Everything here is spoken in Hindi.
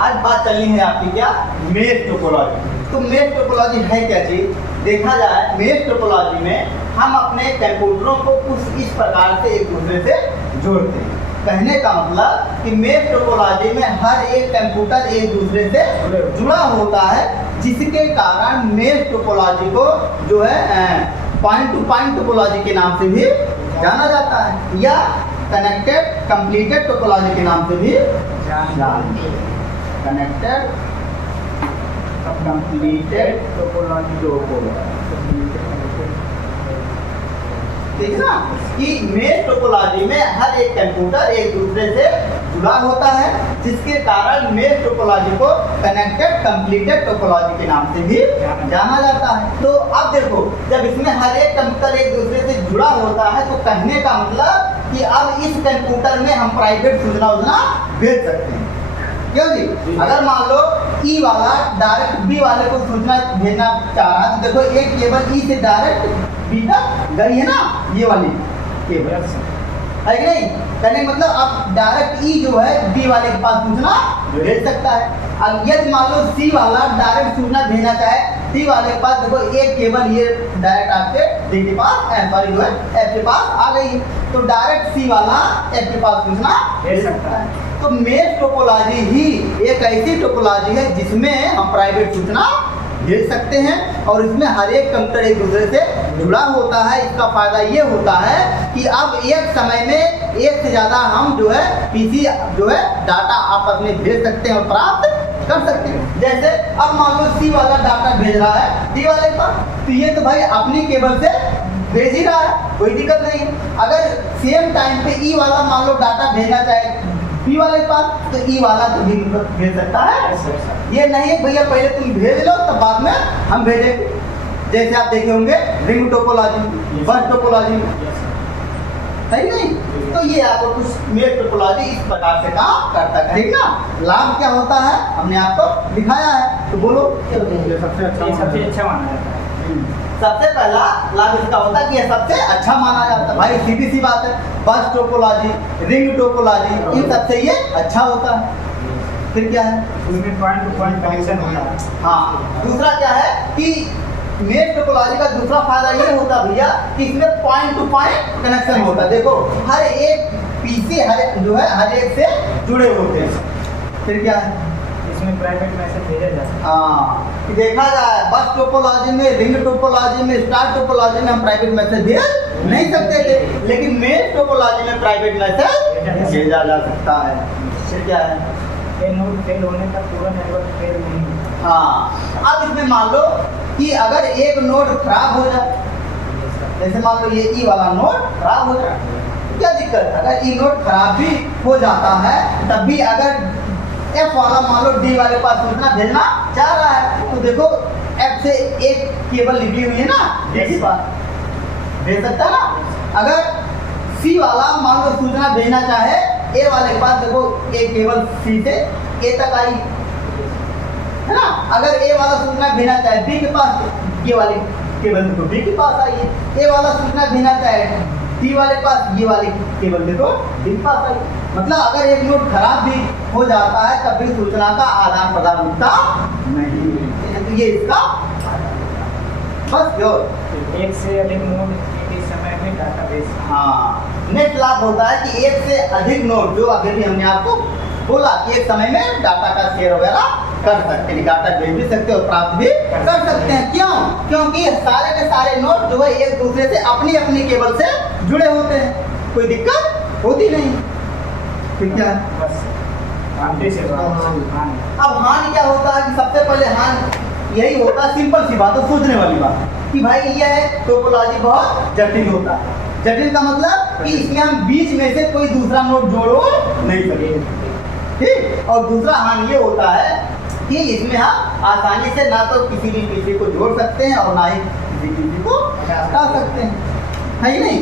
आज बात चलनी है आपकी क्या, मेश टोपोलॉजी। तो मेश टोपोलॉजी है क्या चीज? देखा जाए मेश टोपोलॉजी में हम अपने कंप्यूटरों को कुछ इस प्रकार से एक दूसरे से जोड़ते हैं। कहने का मतलब कि मेश टोपोलॉजी में हर एक कंप्यूटर एक दूसरे से जुड़ा होता है, जिसके कारण मेश टोपोलॉजी को जो है पॉइंट टू पॉइंट टोपोलॉजी के नाम से भी जाना जाता है, या कनेक्टेड कंप्लीटेड टोपोलॉजी के नाम से भी कनेक्टेड कंप्लीटेड टोपोलॉजी। ठीक है ना, कि मेश टोपोलॉजी में हर एक कंप्यूटर एक दूसरे से जुड़ा होता है, जिसके कारण मेश टोपोलॉजी को कनेक्टेड कंप्लीटेड टोपोलॉजी के नाम से भी जाना जाता है। तो अब देखो, जब इसमें हर एक कंप्यूटर एक दूसरे से जुड़ा होता है तो कहने का मतलब कि अब इस कंप्यूटर में हम प्राइवेट सूचना भेज सकते हैं। क्यों जी? अगर मान लो ई वाला डायरेक्ट बी वाले को सूचना भेजना चाह रहा है, तो देखो एक केबल ई से डायरेक्ट बी तक गई है ना, ये वाली केबल है कि नहीं? कहने का मतलब अब डायरेक्ट ई जो है बी वाले के पास सूचना भेज सकता है। अब यदि मान लो सी वाला डायरेक्ट सूचना भेजना चाहे डी वाले के पास, देखो एक केबल ये डायरेक्ट आपके डी के पास सॉरी जो है एफ के पास आ गई, तो डायरेक्ट सी वाला एफ के पास सूचना भेज सकता है। तो मेश टोपोलॉजी ही एक ऐसी टोपोलॉजी है जिसमें हम प्राइवेट सूचना भेज सकते हैं, और इसमें हर एक कंप्यूटर एक दूसरे से जुड़ा होता है। इसका फायदा ये होता है कि अब एक समय में एक से ज़्यादा हम जो है पीसी जो है डाटा आपस में भेज सकते हैं और प्राप्त कर सकते हैं। जैसे अब मान लो सी वाला डाटा भेज रहा है डी वाले पर, तो ये तो भाई अपनी केबल से भेज ही रहा है, कोई दिक्कत नहीं। अगर सेम टाइम पे ई वाला मान लो डाटा भेजना चाहे बी वाले के पास, तो ई वाला तो भी भेज सकता है। ये नहीं भैया पहले तुम भेज लो तब बाद में हम भेजेंगे। जैसे आप देखे होंगे रिंग टोपोलॉजी, बस टोपोलॉजी, सही नहीं? तो ये आपको कुछ मेश टोपोलॉजी इस प्रकार से काम करता है, ठीक ना? लाभ क्या होता है हमने आपको दिखाया है, तो बोलो। सबसे अच्छा माना जाता है। सबसे पहला लाभ इसका होता है कि यह सबसे अच्छा माना जाता है। भाई सीधी सी बात है, बस टोपोलॉजी, रिंग टोपोलॉजी, इन सबसे ये अच्छा होता है। फिर क्या है? उसमें पॉइंट टू पॉइंट कनेक्शन होता है। हाँ, दूसरा क्या है कि मेश टोपोलॉजी का दूसरा फायदा ये होता भैया कि इसमें पॉइंट टू पॉइंट कनेक्शन होता है। देखो हर एक पीसी हर एक जो है हर एक से जुड़े होते हैं। फिर क्या है? इसमें प्राइवेट मैसेज भेजा जा सकता है। हाँ, देखा जाए बस टोपोलॉजी में, रिंग टोपोलॉजी में, स्टार टोपोलॉजी में हम प्राइवेट मैसेज भेज नहीं सकते थे, लेकिन मेश टोपोलॉजी में प्राइवेट मैसेज भेजा जा सकता है। फिर क्या है? नोड फेल होने का पूरा नेटवर्क फेल नहीं। हाँ, अब इसमें मान लो कि अगर एक नोड खराब हो जाए, जैसे मान लो ये ई वाला नोड खराब हो जाए, क्या दिक्कत? अगर ई नोड खराब भी हो जाता है तब भी अगर एफ वाला मान लो डी वाले पास सूचना भेजना चाह रहा है, तो देखो एफ से एक केबल लिखी हुई है ना, डी के पास भेज सकता है ना। अगर सी वाला मान लो सूचना भेजना चाहे ए वाले के पास, देखो एक केबल सी से ए तक आई है ना। अगर ए वाला सूचना भेजना चाहे बी के पास, ये वाली केबल देखो बी के पास आई है। ए वाला सूचना भेजना चाहे डी वाले पास, ये वाली केबल देखो डी के पास आई। मतलब अगर एक नोड खराब भी हो जाता है तब भी सूचना का आदान प्रदान होता नहीं। तो ये इसका बस जो एक से अधिक नोड एक समय में डाटा भेज। हाँ, नेक्स्ट लाभ होता है कि एक से अधिक नोड, जो अभी भी हमने आपको बोला कि एक समय में डाटा का शेयर वगैरह कर सकते हैं, डाटा भेज भी सकते हैं और प्राप्त भी कर सकते हैं। क्यों? क्योंकि सारे के सारे नोड जो है एक दूसरे से अपनी अपनी केबल से जुड़े होते हैं, कोई दिक्कत होती नहीं। फिर क्या है? बस से अब हानि क्या होता है कि सबसे पहले हानि यही होता है, सिंपल सी बात है, सोचने वाली बात कि भाई ये है टोपोलॉजी बहुत जटिल होता है। जटिल का मतलब कि इसमें हम बीच में से कोई दूसरा नोड जोड़ो नहीं सकेंगे, ठीक। और दूसरा हानि ये होता है कि इसमें हम आसानी से ना तो किसी भी पीसी को जोड़ सकते हैं और ना ही किसी पीसी को हटा सकते हैं, है ही नहीं।